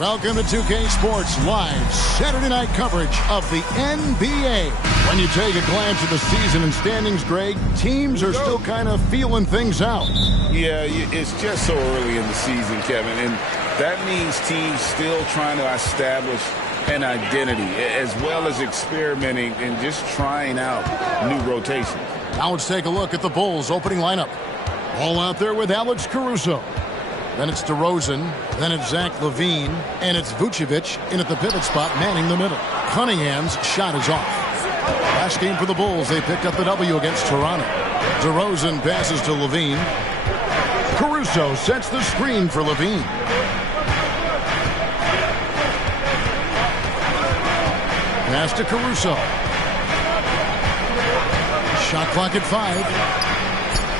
Welcome to 2K Sports Live Saturday night coverage of the NBA. When you take a glance at the season and standings, Greg, teams are still kind of feeling things out. Yeah, it's just so early in the season, Kevin, and that means teams still trying to establish an identity as well as experimenting and just trying out new rotations. Now let's take a look at the Bulls' opening lineup. All out there with Alex Caruso. Then it's DeRozan, then it's Zach LaVine, and it's Vucevic in at the pivot spot, manning the middle. Cunningham's shot is off. Last game for the Bulls, they picked up the W against Toronto. DeRozan passes to LaVine. Caruso sets the screen for LaVine. Pass to Caruso. Shot clock at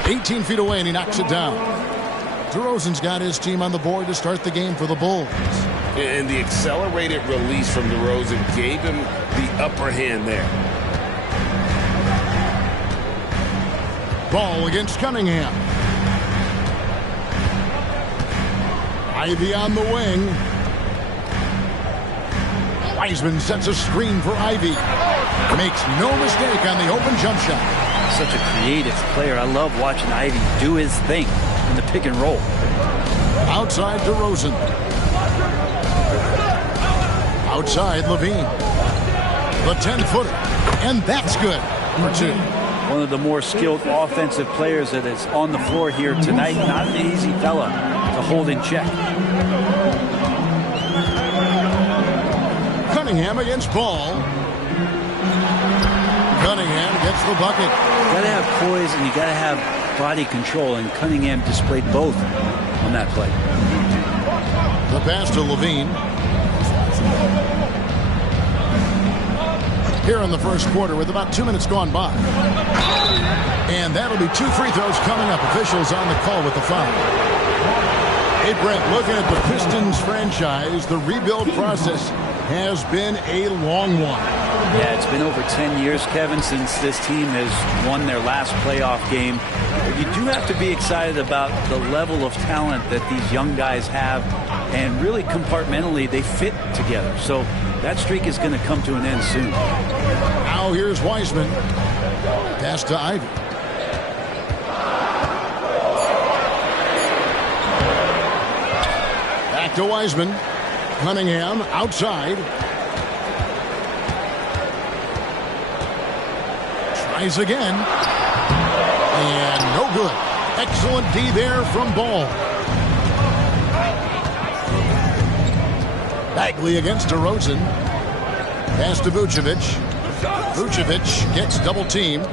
5. 18 feet away, and he knocks it down. DeRozan's got his team on the board to start the game for the Bulls. And the accelerated release from DeRozan gave him the upper hand there. Ball against Cunningham. Ivy on the wing. Wiseman sets a screen for Ivy. Makes no mistake on the open jump shot. Such a creative player. I love watching Ivy do his thing in the pick and roll. Outside DeRozan. Outside LaVine. The 10-footer. And that's good for 2. One of the more skilled offensive players that is on the floor here tonight. Not an easy fella to hold in check. Cunningham against Ball. Cunningham gets the bucket. You gotta have poise and you gotta have body control, and Cunningham displayed both on that play. The pass to LaVine. Here in the first quarter with about 2 minutes gone by. And that'll be 2 free throws coming up. Officials on the call with the foul. Hey, Brent, looking at the Pistons franchise, the rebuild process has been a long one. Yeah, it's been over 10 years, Kevin, since this team has won their last playoff game. But you do have to be excited about the level of talent that these young guys have, and really compartmentally they fit together. So that streak is going to come to an end soon. Now here's Wiseman. Pass to Ivy. Back to Wiseman. Cunningham outside. Tries again. And no good. Excellent D there from Ball. Bagley against DeRozan. Pass to Vucevic. Vucevic gets double teamed.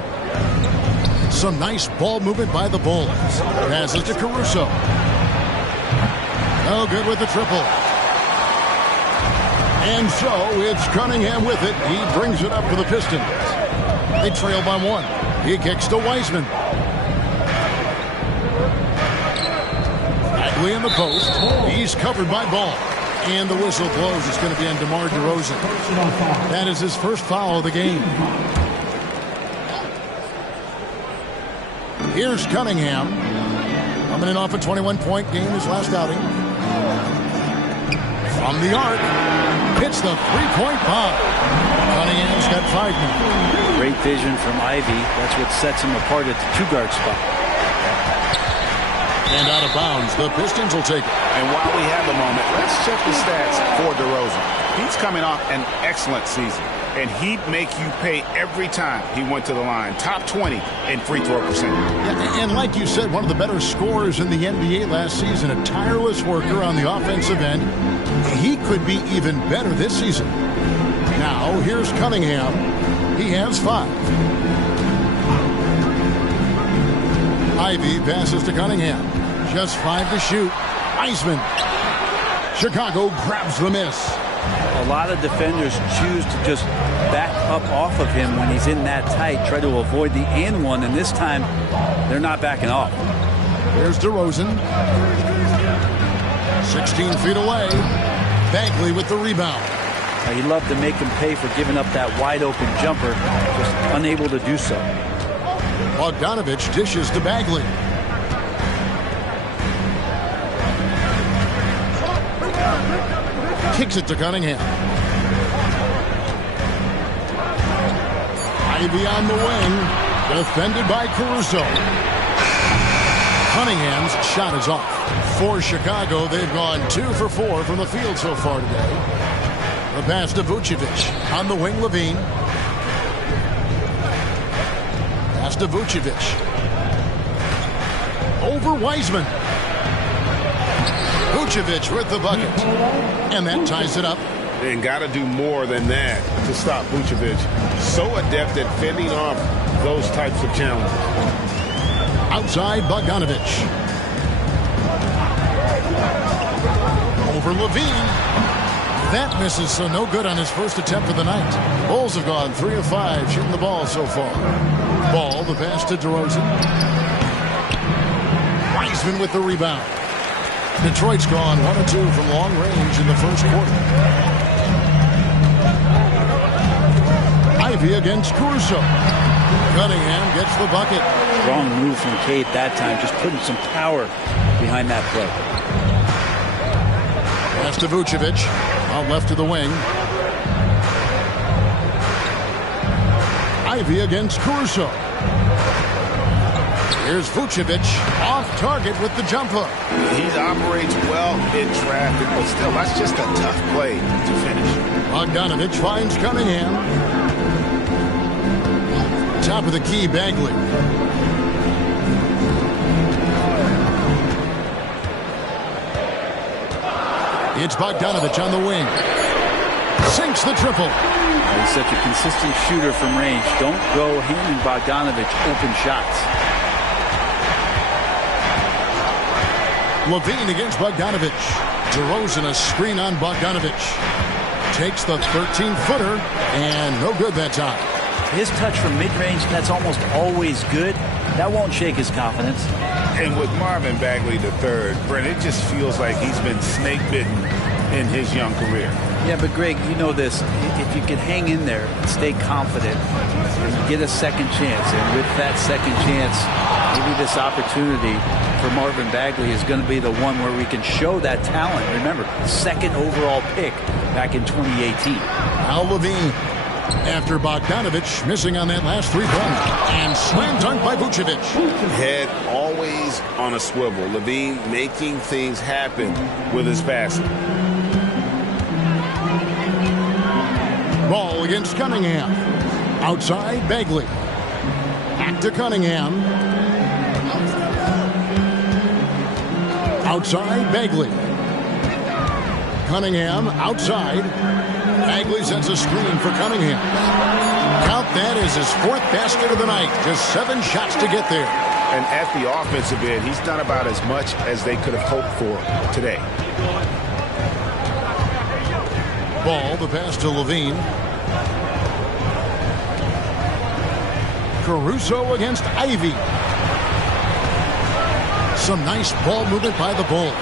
Some nice ball movement by the Bulls. Passes to Caruso. No good with the triple. And so it's Cunningham with it. He brings it up for the Pistons. They trail by 1. He kicks to Wiseman. Bagley in the post. He's covered by Ball. And the whistle blows. It's going to be on DeMar DeRozan. That is his first foul of the game. Here's Cunningham. Coming in off a 21-point game his last outing. From the arc. Hits the three-point bomb. Cunningham's got 5 now. Great vision from Ivy. That's what sets him apart at the 2-guard spot. And out of bounds. The Pistons will take it. And while we have a moment, let's check the stats for DeRozan. He's coming off an excellent season, and he'd make you pay every time he went to the line. Top 20 in free throw percentage. Yeah, and like you said, one of the better scorers in the NBA last season, a tireless worker on the offensive end. He could be even better this season. Now, here's Cunningham. He has 5. Ivy passes to Cunningham. Just 5 to shoot. Wiseman. Chicago grabs the miss. A lot of defenders choose to just back up off of him when he's in that tight, try to avoid the and one, and this time they're not backing off. Here's DeRozan. 16 feet away. Bagley with the rebound. He'd love to make him pay for giving up that wide open jumper, just unable to do so. Bogdanovich dishes to Bagley. Kicks it to Cunningham. Ivy on the wing. Defended by Caruso. Cunningham's shot is off. For Chicago, they've gone 2 for 4 from the field so far today. The pass to Vucevic. On the wing, Levine. Pass to Vucevic. Over Wiseman. Vucevic with the bucket. And that ties it up. And got to do more than that to stop Vucevic. So adept at fending off those types of challenges. Outside Bogdanovic. Over Levine. That misses, so no good on his first attempt of the night. Bulls have gone 3 of 5 shooting the ball so far. Ball, the pass to DeRozan. Wiseman with the rebound. Detroit's gone 1 of 2 from long range in the first quarter. Ivy against Caruso. Cunningham gets the bucket. Wrong move from Cade that time, just putting some power behind that play. Pass to Vucevic. Out left to the wing. Ivy against Caruso. Here's Vucevic off target with the jump hook. He operates well in traffic, but still, that's just a tough play to finish. Bogdanovic finds Cunningham. Top of the key, Bagley. It's Bogdanovic on the wing. Sinks the triple. He's such a consistent shooter from range. Don't go handing Bogdanovic open shots. Levine against Bogdanovic. DeRozan a screen on Bogdanovic. Takes the 13-footer, and no good that time. His touch from mid-range, that's almost always good. That won't shake his confidence. And with Marvin Bagley III, Brent, it just feels like he's been snake-bitten in his young career. Yeah, but Greg, you know this. If you can hang in there and stay confident, you get a second chance. And with that second chance, maybe this opportunity for Marvin Bagley is going to be the one where we can show that talent. Remember, second overall pick back in 2018. Al Levine, after Bogdanovic missing on that last three-pointer. And slam dunk by Vucevic. Head always on a swivel. Levine making things happen with his passing. Ball against Cunningham. Outside, Bagley. Back to Cunningham. Outside, Bagley. Cunningham outside. Bagley sends a screen for Cunningham. Count that as his 4th basket of the night. Just 7 shots to get there. And at the offensive end, he's done about as much as they could have hoped for today. Ball, the pass to Levine. Caruso against Ivy. Some nice ball movement by the Bulls.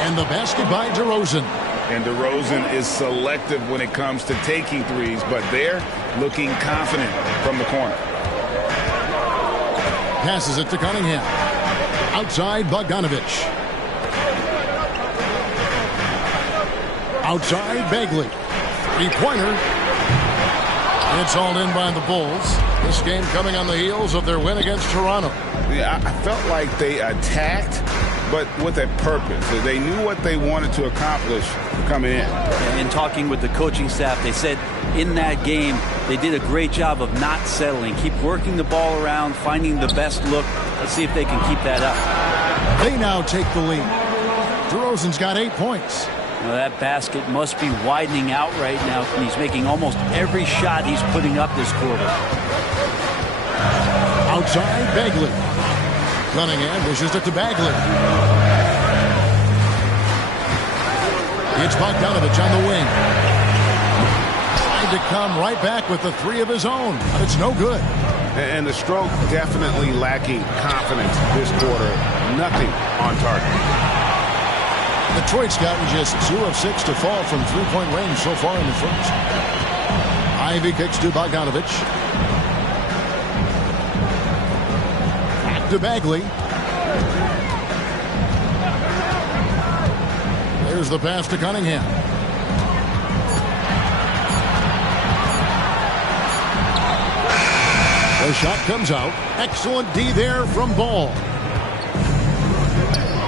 And the basket by DeRozan. And DeRozan is selective when it comes to taking threes, but they're looking confident from the corner. Passes it to Cunningham. Outside, Bogdanovic. Outside, Bagley. Three-pointer. It's hauled in by the Bulls. This game coming on the heels of their win against Toronto. Yeah, I felt like they attacked, but with a purpose. They knew what they wanted to accomplish coming in. And talking with the coaching staff, they said in that game they did a great job of not settling. Keep working the ball around, finding the best look. Let's see if they can keep that up. They now take the lead. DeRozan's got 8 points. Well, that basket must be widening out right now. He's making almost every shot he's putting up this quarter. Outside, Bagley. Cunningham dishes it to Bagley. It's Bogdanovic on the wing. Trying to come right back with the 3 of his own, but it's no good. And the stroke definitely lacking confidence this quarter. Nothing on target. Detroit's gotten just 2 of 6 to fall from three-point range so far in the first. Ivy kicks to Bogdanovic. Back to Bagley. There's the pass to Cunningham. The shot comes out. Excellent D there from Ball.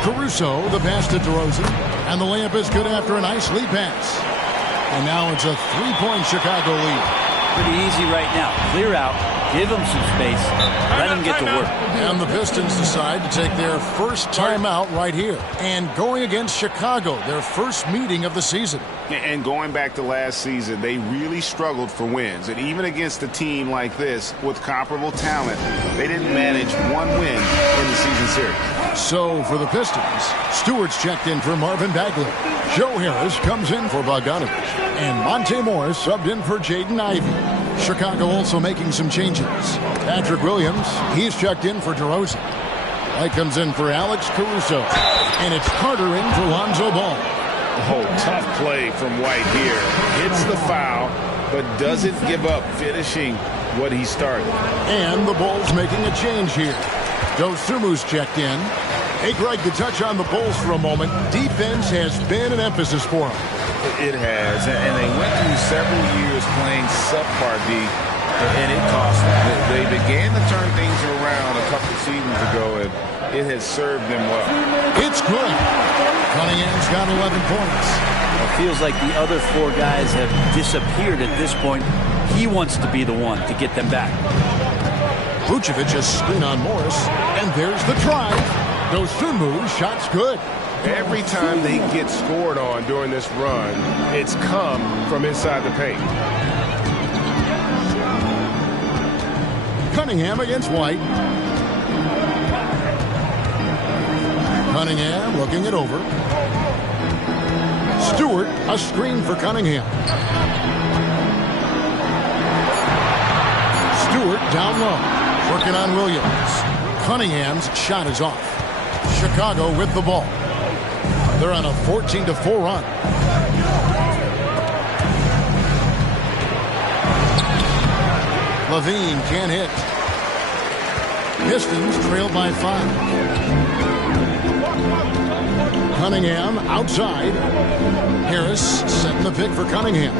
Caruso, the pass to DeRozan. And the layup is good after a nice lead pass. And now it's a three-point Chicago lead. Pretty easy right now. Clear out. Give them some space. Let them get to work. And the Pistons decide to take their first timeout right here. And going against Chicago, their first meeting of the season. And going back to last season, they really struggled for wins. And even against a team like this with comparable talent, they didn't manage one win in the season series. So for the Pistons, Stewart's checked in for Marvin Bagley. Joe Harris comes in for Bogdanovich. And Monte Morris subbed in for Jaden Ivey. Chicago also making some changes. Patrick Williams, he's checked in for DeRozan. White comes in for Alex Caruso. And it's Carter in for Lonzo Ball. Oh, tough play from White here. Hits the foul, but doesn't give up finishing what he started. And the Bulls making a change here. Dosumu's checked in. Hey, Greg, to touch on the Bulls for a moment, defense has been an emphasis for them. It has, and they went through several years playing subpar D, and it cost them. They began to turn things around a couple seasons ago, and it has served them well. It's good. Cunningham's got 11 points. It feels like the other four guys have disappeared at this point. He wants to be the one to get them back. Vucevic has screen on Morris, and there's the drive. Dosunmu's shot's good. Every time they get scored on during this run, it's come from inside the paint. Cunningham against White. Cunningham looking it over. Stewart, a screen for Cunningham. Stewart down low, working on Williams. Cunningham's shot is off. Chicago with the ball. They're on a 14-4 run. Levine can't hit. Pistons trail by 5. Cunningham outside. Harris setting the pick for Cunningham.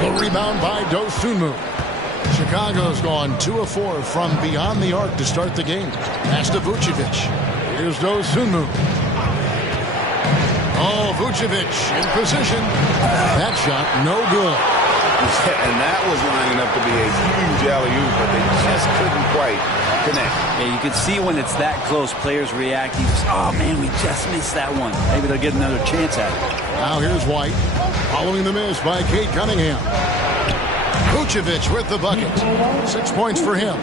The rebound by Dosunmu. Chicago's gone 2 of 4 from beyond the arc to start the game. Pass to Vucevic. Here's Dosunmu. Oh, Vucevic in position. That shot no good. And that was lining up to be a huge alley-oop, but they just couldn't quite connect. Yeah, you can see when it's that close, players react. Oh, man, we just missed that one. Maybe they'll get another chance at it. Now here's White. Following the miss by Cade Cunningham. Vucevic with the bucket. 6 points for him.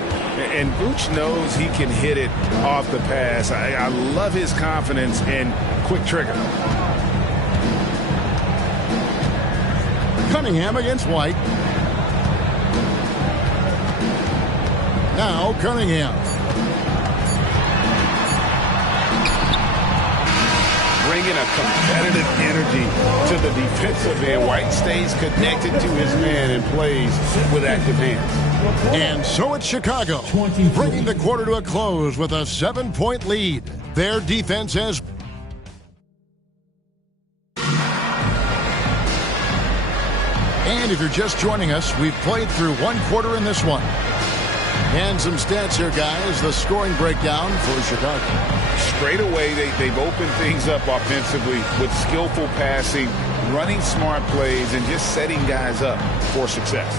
And Vooch knows he can hit it off the pass. I love his confidence in quick trigger. Cunningham against White. Now Cunningham. Bringing a competitive energy to the defensive end. White stays connected to his man and plays with active hands. And so it's Chicago, bringing the quarter to a close with a 7-point lead. Their defense has... And if you're just joining us, we've played through 1 quarter in this one. And some stats here, guys. The scoring breakdown for Chicago. Straight away, they've opened things up offensively with skillful passing, running smart plays, and just setting guys up for success.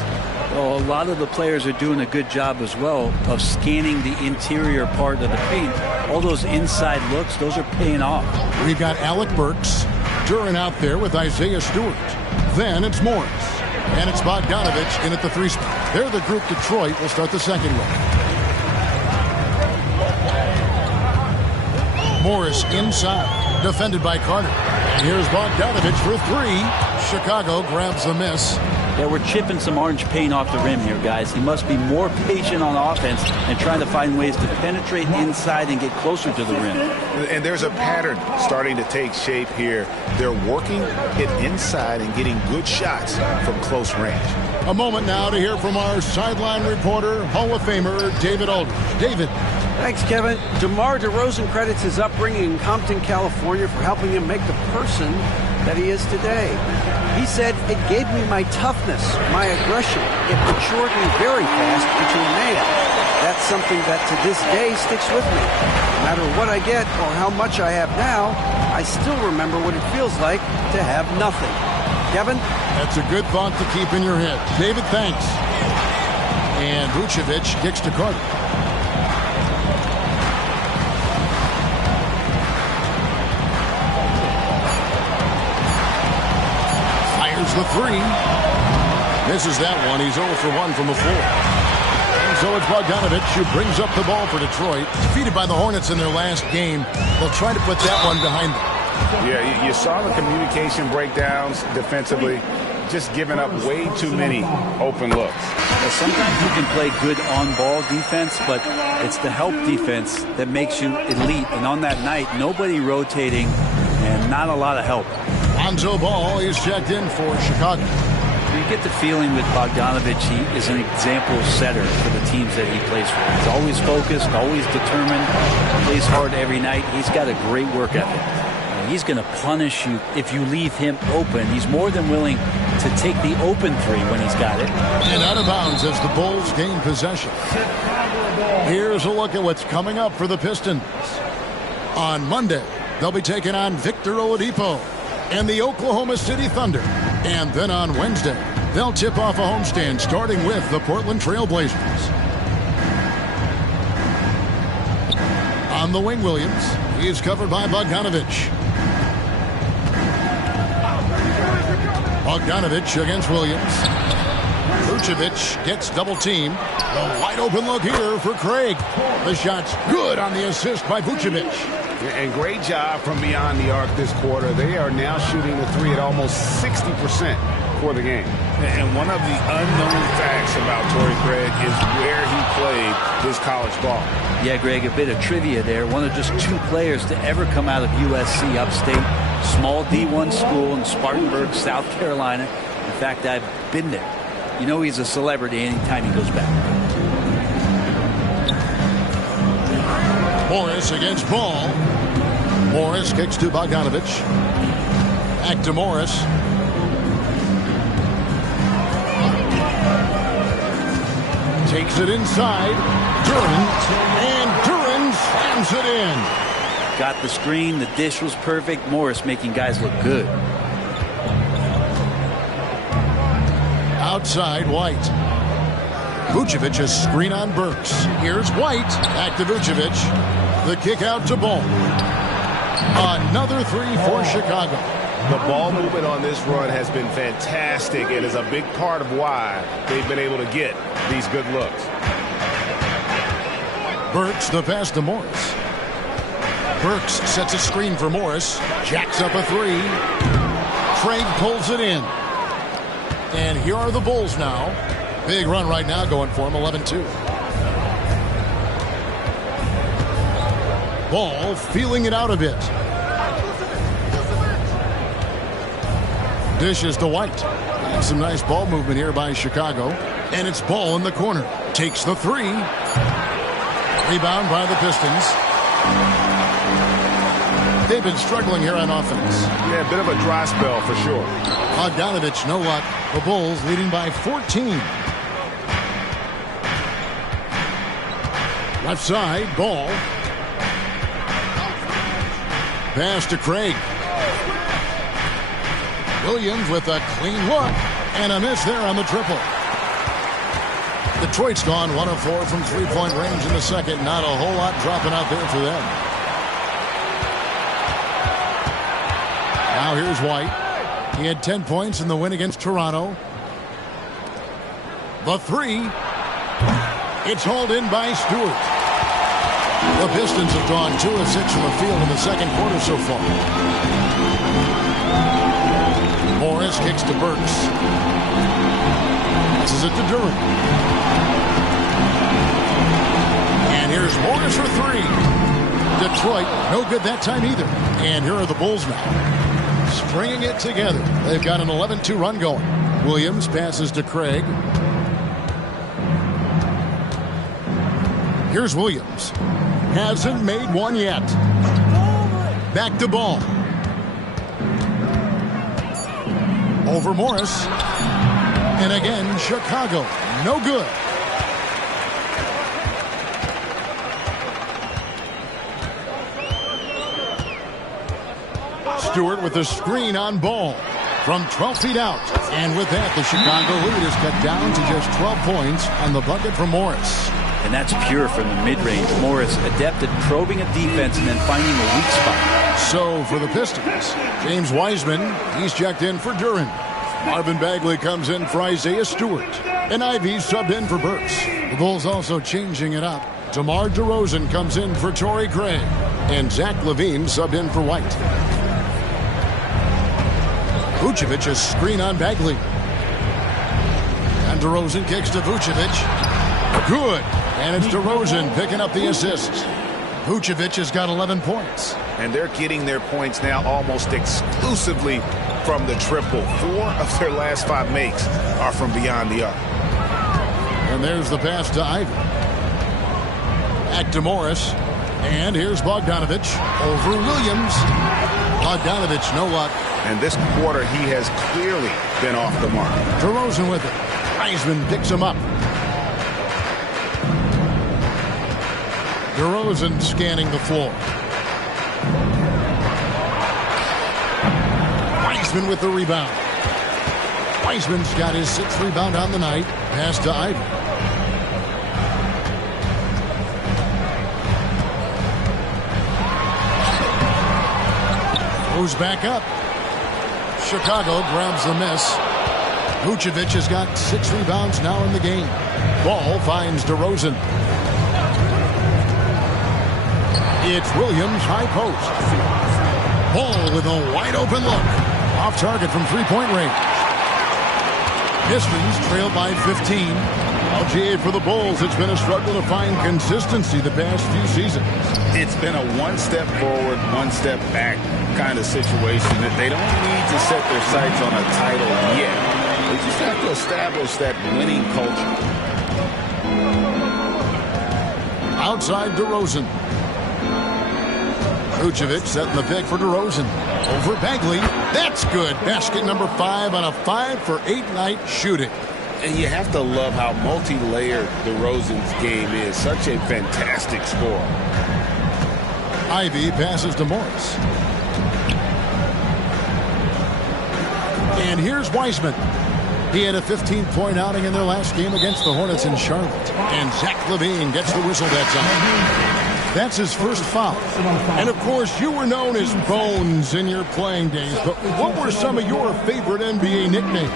Well, a lot of the players are doing a good job as well of scanning the interior part of the paint. All those inside looks, those are paying off. We've got Alec Burks, Duran out there with Isaiah Stewart. Then it's Morris. And it's Bogdanovich in at the 3 spot. They're the group Detroit will start the second with. Morris inside, defended by Carter. And here's Bogdanovich for 3. Chicago grabs the miss. Yeah, we're chipping some orange paint off the rim here, guys. He must be more patient on offense and trying to find ways to penetrate inside and get closer to the rim. And there's a pattern starting to take shape here. They're working it inside and getting good shots from close range. A moment now to hear from our sideline reporter, Hall of Famer David Aldridge. David. Thanks, Kevin. DeMar DeRozan credits his upbringing in Compton, California for helping him make the person that he is today. He said, "It gave me my toughness, my aggression. It matured me very fast into a man." That's something that to this day sticks with me. No matter what I get or how much I have now, I still remember what it feels like to have nothing. Kevin? That's a good thought to keep in your head. David, thanks. And Vucevic kicks to Carter. Fires the three. Misses that one. He's 0 for 1 from the floor. And so it's Bogdanovich who brings up the ball for Detroit. Defeated by the Hornets in their last game. They'll try to put that one behind them. Yeah, you saw the communication breakdowns defensively, just giving up way too many open looks. Now, sometimes you can play good on-ball defense, but it's the help defense that makes you elite. And on that night, nobody rotating and not a lot of help. Lonzo Ball is checked in for Chicago. You get the feeling with Bogdanovich, he is an example setter for the teams that he plays for. He's always focused, always determined, plays hard every night. He's got a great work ethic. He's going to punish you if you leave him open. He's more than willing to take the open three when he's got it. And out of bounds as the Bulls gain possession. Here's a look at what's coming up for the Pistons. On Monday, they'll be taking on Victor Oladipo and the Oklahoma City Thunder. And then on Wednesday, they'll tip off a homestand starting with the Portland Trail Blazers. On the wing, Williams. He is covered by Bogdanovich. Bogdanovich against Williams. Vucevic gets double teamed. A wide open look here for Craig. The shot's good on the assist by Vucevic. And great job from beyond the arc this quarter. They are now shooting the three at almost 60% for the game. And one of the unknown facts about Torrey Craig is where he played his college ball. Yeah, Greg, a bit of trivia there. One of just 2 players to ever come out of USC upstate. Small D1 school in Spartanburg, South Carolina. In fact, I've been there. You know he's a celebrity anytime he goes back. Morris against Ball. Morris kicks to Bogdanovich. Back to Morris. Takes it inside. Duran. And Duran slams it in. Got the screen. The dish was perfect. Morris making guys look good. Outside, White. Vucevic a screen on Burks. Here's White. Back to Vucevic. The kick out to Ball. Another three for Chicago. The ball movement on this run has been fantastic and is a big part of why they've been able to get these good looks. Burks the pass to Morris. Burks sets a screen for Morris. Jacks up a three. Craig pulls it in. And here are the Bulls now. Big run right now going for him, 11-2. Ball feeling it out a bit. Dishes to White. Some nice ball movement here by Chicago. And it's Ball in the corner. Takes the three. Rebound by the Pistons. They've been struggling here on offense. Yeah, a bit of a dry spell for sure. Bogdanovich, no luck. The Bulls leading by 14. Left side, Ball. Pass to Craig. Williams with a clean look. And a miss there on the triple. Detroit's gone 1 of 4 from three-point range in the second. Not a whole lot dropping out there for them. Now here's White. He had 10 points in the win against Toronto. The three. It's hauled in by Stewart. The Pistons have gone 2 of 6 from the field in the second quarter so far. Morris kicks to Burks. Passes it to Duran. And here's Morris for three. Detroit, no good that time either. And here are the Bulls now. Stringing it together. They've got an 11-2 run going. Williams passes to Craig. Here's Williams. Hasn't made one yet. Back to Ball. Over Morris. And again, Chicago. No good. Stewart with a screen on Ball from 12 feet out. And with that, the Chicago lead is cut down to just 12 points on the bucket from Morris. And that's pure from the mid-range. Morris adept at probing a defense and then finding a weak spot. So for the Pistons, James Wiseman, he's checked in for Duren. Marvin Bagley comes in for Isaiah Stewart. And Ivy subbed in for Burks. The Bulls also changing it up. DeMar DeRozan comes in for Torrey Craig. And Zach LaVine subbed in for White. Vucevic a screen on Bagley. And DeRozan kicks to Vucevic. Good. And it's DeRozan picking up the assist. Vucevic has got 11 points. And they're getting their points now almost exclusively from the triple. 4 of their last 5 makes are from beyond the arc. And there's the pass to Ivy. Back to Morris. And here's Bogdanovich over Williams. Bogdanovich, no luck. And this quarter, he has clearly been off the mark. DeRozan with it. Wiseman picks him up. DeRozan scanning the floor. Wiseman with the rebound. Wiseman's got his 6th rebound on the night. Pass to Ivy. Goes back up. Chicago grabs the miss. Vucevic has got 6 rebounds now in the game. Ball finds DeRozan. It's Williams, high post. Ball with a wide open look. Off target from 3-point range. Pistons trail by 15. LGA for the Bulls. It's been a struggle to find consistency the past few seasons. It's been a one step forward, one step back kind of situation that they don't need to set their sights on a title yet. They just have to establish that winning culture. Outside DeRozan. Vucevic setting the pick for DeRozan. Over Bagley. That's good. Basket number 5 on a 5-for-8 night shooting. And you have to love how multi-layered DeRozan's game is. Such a fantastic scorer. Ivy passes to Morris. And here's Wiseman. He had a 15-point outing in their last game against the Hornets in Charlotte. And Zach LaVine gets the whistle that time. That's his first foul. And, of course, you were known as Bones in your playing days. But what were some of your favorite NBA nicknames?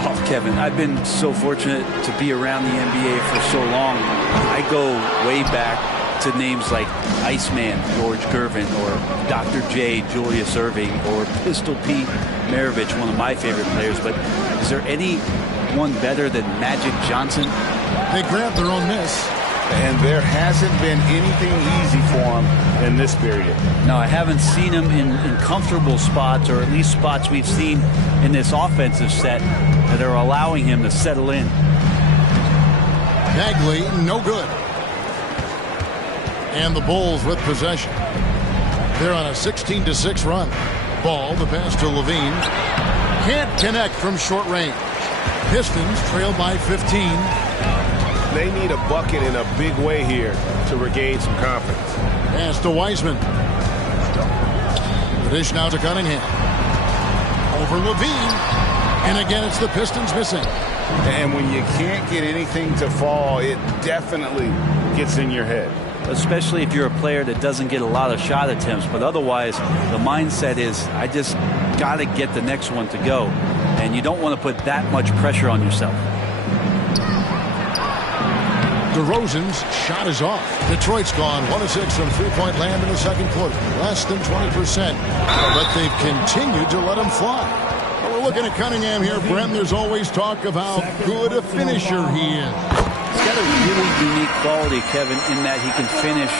Oh, Kevin, I've been so fortunate to be around the NBA for so long. I go way back to names like Iceman, George Gervin, or Dr. J, Julius Erving, or Pistol Pete Maravich, one of my favorite players. But is there anyone better than Magic Johnson? They grabbed their own miss. And there hasn't been anything easy for him in this period. No, I haven't seen him in comfortable spots, or at least spots we've seen in this offensive set that are allowing him to settle in. Bagley, no good. And the Bulls with possession. They're on a 16-6 run. Ball, the pass to LaVine. Can't connect from short range. Pistons trail by 15. They need a bucket in a big way here to regain some confidence. Pass to Wiseman. The dish now to Cunningham. Over LaVine. And again, it's the Pistons missing. And when you can't get anything to fall, it definitely gets in your head. Especially if you're a player that doesn't get a lot of shot attempts. But otherwise, the mindset is, I just got to get the next one to go. And you don't want to put that much pressure on yourself. DeRozan's shot is off. Detroit's gone 1 of 6 from 3-point land in the second quarter. Less than 20%. But they've continued to let him fly. Well, we're looking at Cunningham here, Brent. There's always talk of how good a finisher he is. He's got a really unique quality, Kevin, in that he can finish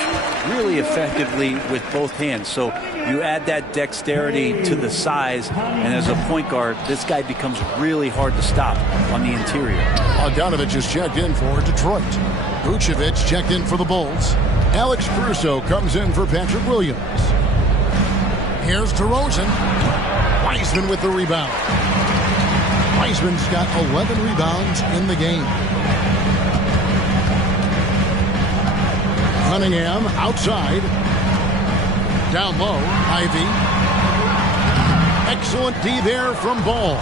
really effectively with both hands. So you add that dexterity to the size, and as a point guard, this guy becomes really hard to stop on the interior. Bogdanovich is checked in for Detroit. Vucevic checked in for the Bulls. Alex Caruso comes in for Patrick Williams. Here's DeRozan. Wiseman with the rebound. Wiseman's got 11 rebounds in the game. Cunningham outside. Down low, Ivy. Excellent D there from Ball.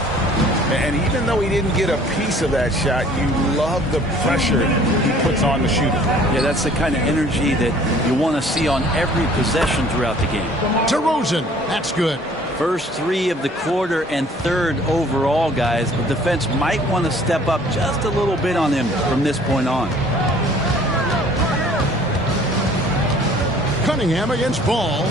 And even though he didn't get a piece of that shot, you love the pressure he puts on the shooter. Yeah, that's the kind of energy that you want to see on every possession throughout the game. DeRozan, that's good. First 3 of the quarter and 3rd overall, guys. The defense might want to step up just a little bit on him from this point on. Cunningham against Ball.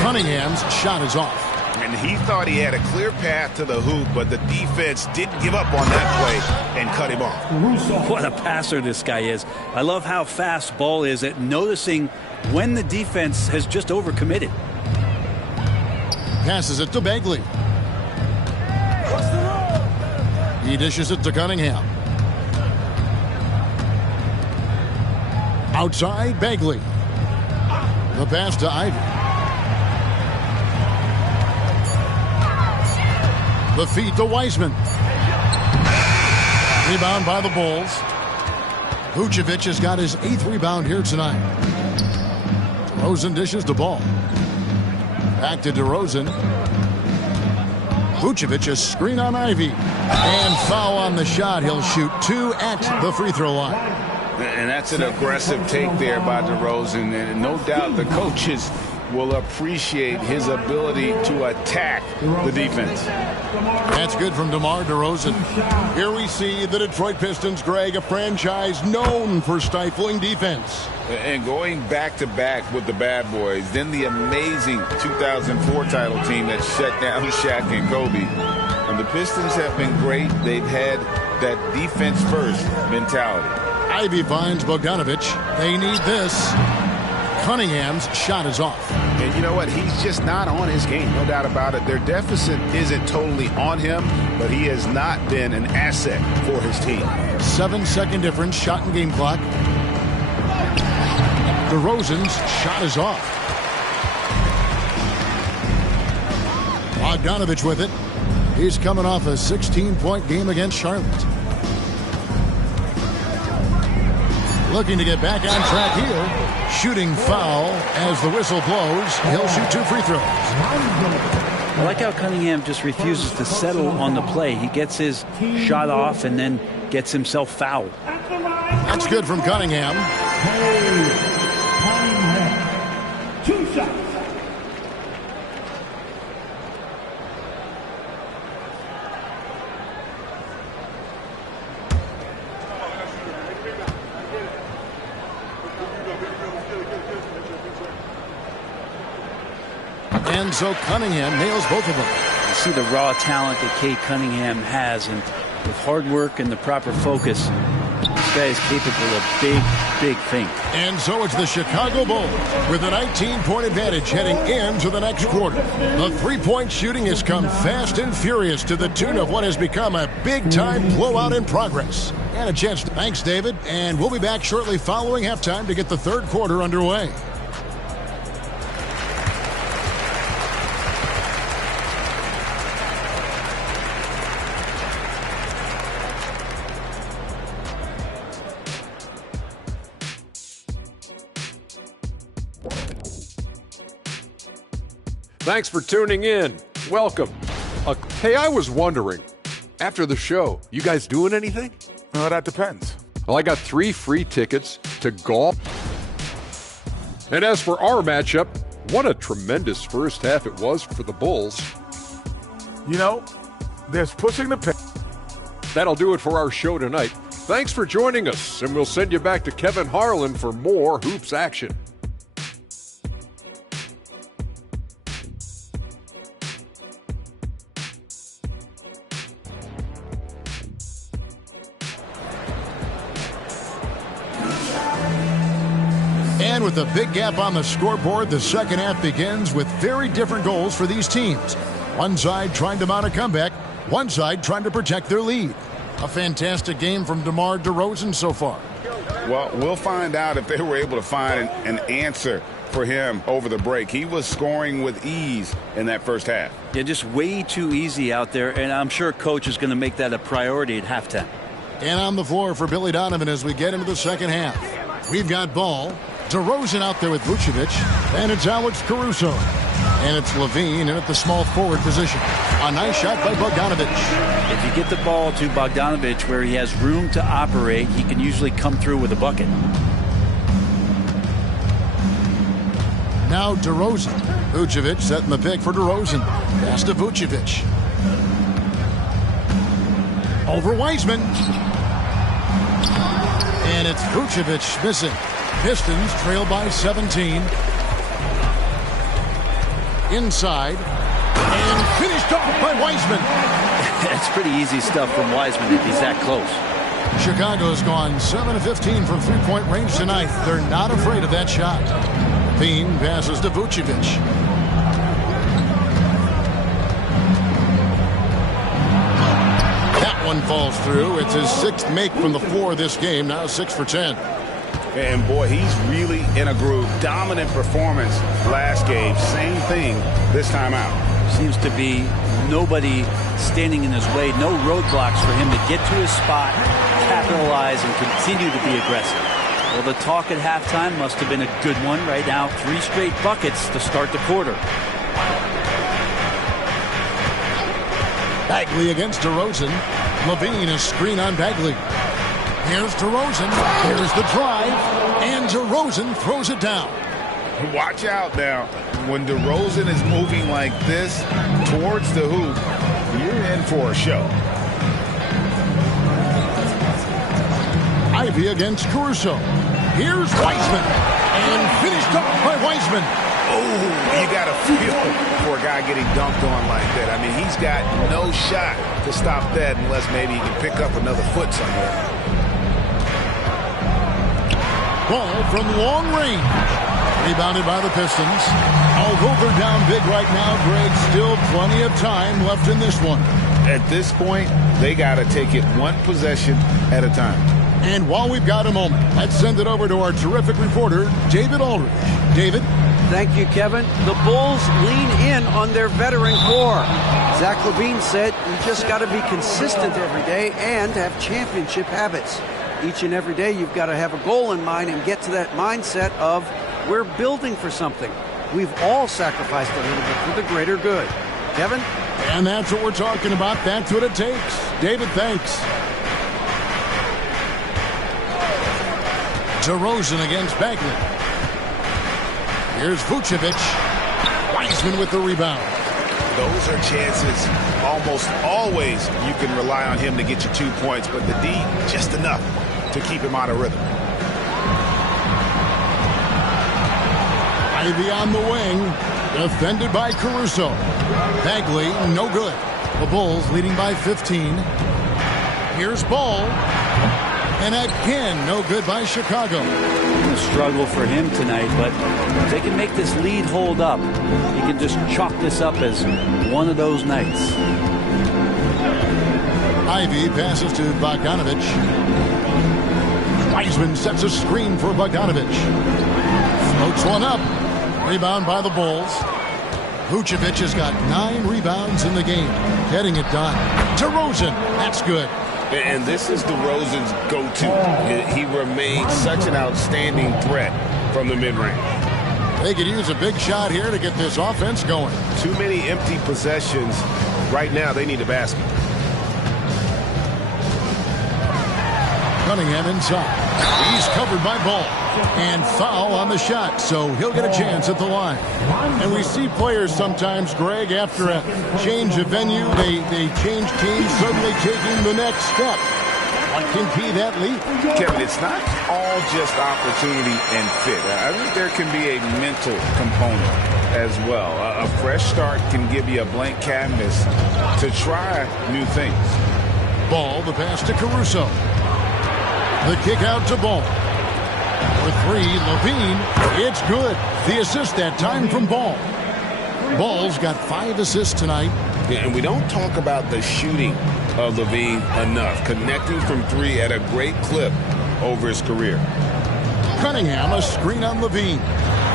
Cunningham's shot is off. And he thought he had a clear path to the hoop, but the defense didn't give up on that play and cut him off. What a passer this guy is. I love how fast Ball is at noticing when the defense has just overcommitted. Passes it to Bagley. He dishes it to Cunningham. Outside, Bagley. The pass to Ivy. The feed to Wiseman. Rebound by the Bulls. Vucevic has got his 8th rebound here tonight. DeRozan dishes the ball. Back to DeRozan. Vucevic a screen on Ivy. And foul on the shot. He'll shoot 2 at the free throw line. And that's an aggressive take there by DeRozan. And no doubt the coaches will appreciate his ability to attack the defense. That's good from DeMar DeRozan. Here we see the Detroit Pistons, Greg, a franchise known for stifling defense. And going back-to-back with the bad boys, then the amazing 2004 title team that shut down Shaq and Kobe. And the Pistons have been great. They've had that defense-first mentality. Ivy finds Bogdanovic. They need this. Cunningham's shot is off. And you know what? He's just not on his game, no doubt about it. Their deficit isn't totally on him, but he has not been an asset for his team. 7-second difference, shot and game clock. DeRozan's shot is off. Bogdanovic with it. He's coming off a 16-point game against Charlotte. Looking to get back on track here. Shooting foul as the whistle blows. He'll shoot 2 free throws. I like how Cunningham just refuses to settle on the play. He gets his shot off and then gets himself fouled. That's good from Cunningham. Cunningham. 2 shots. And so Cunningham nails both of them. You see the raw talent that Cade Cunningham has, and with hard work and the proper focus, this guy is capable of big, big things. And so it's the Chicago Bulls with a 19-point advantage heading into the next quarter. The three-point shooting has come fast and furious to the tune of what has become a big-time blowout in progress. And a chance. Thanks, David. And we'll be back shortly following halftime to get the third quarter underway. Thanks for tuning in. Welcome. Hey, I was wondering, after the show, you guys doing anything? Well, that depends. Well, I got 3 free tickets to golf. And as for our matchup, what a tremendous first half it was for the Bulls. You know, there's pushing the pace. That'll do it for our show tonight. Thanks for joining us, and we'll send you back to Kevin Harlan for more hoops action. And with a big gap on the scoreboard, the second half begins with very different goals for these teams. One side trying to mount a comeback, one side trying to protect their lead. A fantastic game from DeMar DeRozan so far. Well, we'll find out if they were able to find an answer for him over the break. He was scoring with ease in that first half. Yeah, just way too easy out there, and I'm sure coach is going to make that a priority at halftime. And on the floor for Billy Donovan as we get into the second half. We've got Ball. DeRozan out there with Vucevic. And it's Alex Caruso. And it's Levine in at the small forward position. A nice shot by Bogdanovic. If you get the ball to Bogdanovic where he has room to operate, he can usually come through with a bucket. Now DeRozan. Vucevic setting the pick for DeRozan. Pass to Vucevic. Over Wiseman. And it's Vucevic missing. Pistons trail by 17. Inside. And finished off by Wiseman. It's pretty easy stuff from Wiseman if he's that close. Chicago's gone 7 of 15 from three-point range tonight. They're not afraid of that shot. Bean passes to Vucevic. That one falls through. It's his sixth make from the floor this game. Now 6 for 10. And boy, he's really in a groove. Dominant performance last game. Same thing this time out. Seems to be nobody standing in his way. No roadblocks for him to get to his spot, capitalize, and continue to be aggressive. Well, the talk at halftime must have been a good one. Right now, 3 straight buckets to start the quarter. Bagley against DeRozan. Levine a screen on Bagley. Here's DeRozan. Here's the drive. And DeRozan throws it down. Watch out now. When DeRozan is moving like this towards the hoop, you're in for a show. Ivy against Caruso. Here's Wiseman. And finished up by Wiseman. Oh, you got to feel for a guy getting dunked on like that. I mean, he's got no shot to stop that unless maybe he can pick up another foot somewhere. Ball from long range. Rebounded by the Pistons. Although they're down big right now, Greg, still plenty of time left in this one. At this point, they got to take it one possession at a time. And while we've got a moment, let's send it over to our terrific reporter, David Aldridge. David? Thank you, Kevin. The Bulls lean in on their veteran core. Zach LaVine said, you just got to be consistent every day and have championship habits. Each and every day, you've got to have a goal in mind and get to that mindset of, we're building for something. We've all sacrificed a little bit for the greater good. Kevin? And that's what we're talking about. That's what it takes. David, thanks. DeRozan against Bagley. Here's Vucevic. Wiseman with the rebound. Those are chances almost always you can rely on him to get you 2 points, but the D, just enough to keep him out of rhythm. Ivy on the wing. Defended by Caruso. Bagley, no good. The Bulls leading by 15. Here's Ball. And again, no good by Chicago. A struggle for him tonight, but if they can make this lead hold up, he can just chalk this up as one of those nights. Ivy passes to Bogdanovic. Wiseman sets a screen for Bogdanovic. Floats one up. Rebound by the Bulls. Vucevic has got 9 rebounds in the game. Getting it done. DeRozan, that's good. And this is DeRozan's go-to. He remains such an outstanding threat from the mid-range. They could use a big shot here to get this offense going. Too many empty possessions. Right now, they need a basket. Cunningham inside. He's covered by Ball. And foul on the shot, so he'll get a chance at the line. And we see players sometimes, Greg, after a change of venue, they change teams, suddenly taking the next step. What can be that leap? Kevin, it's not all just opportunity and fit. I think there can be a mental component as well. A fresh start can give you a blank canvas to try new things. Ball, the pass to Caruso. The kick out to Ball. For 3, Levine, it's good. The assist that time from Ball. Ball's got 5 assists tonight. Yeah, and we don't talk about the shooting of Levine enough. Connecting from 3 at a great clip over his career. Cunningham, a screen on Levine.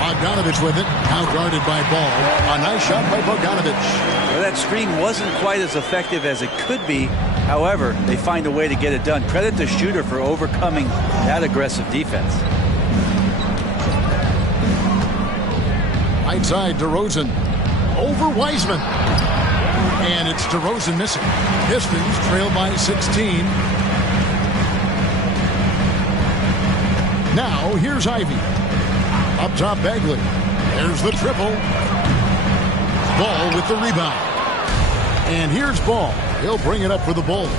Bogdanovich with it. Now guarded by Ball. A nice shot by Bogdanovich. Well, that screen wasn't quite as effective as it could be. However, they find a way to get it done. Credit the shooter for overcoming that aggressive defense. Right side, DeRozan. Over Wiseman. And it's DeRozan missing. Pistons trail by 16. Now, here's Ivy. Up top, Bagley. There's the triple. Ball with the rebound. And here's Ball. He'll bring it up for the Bulls.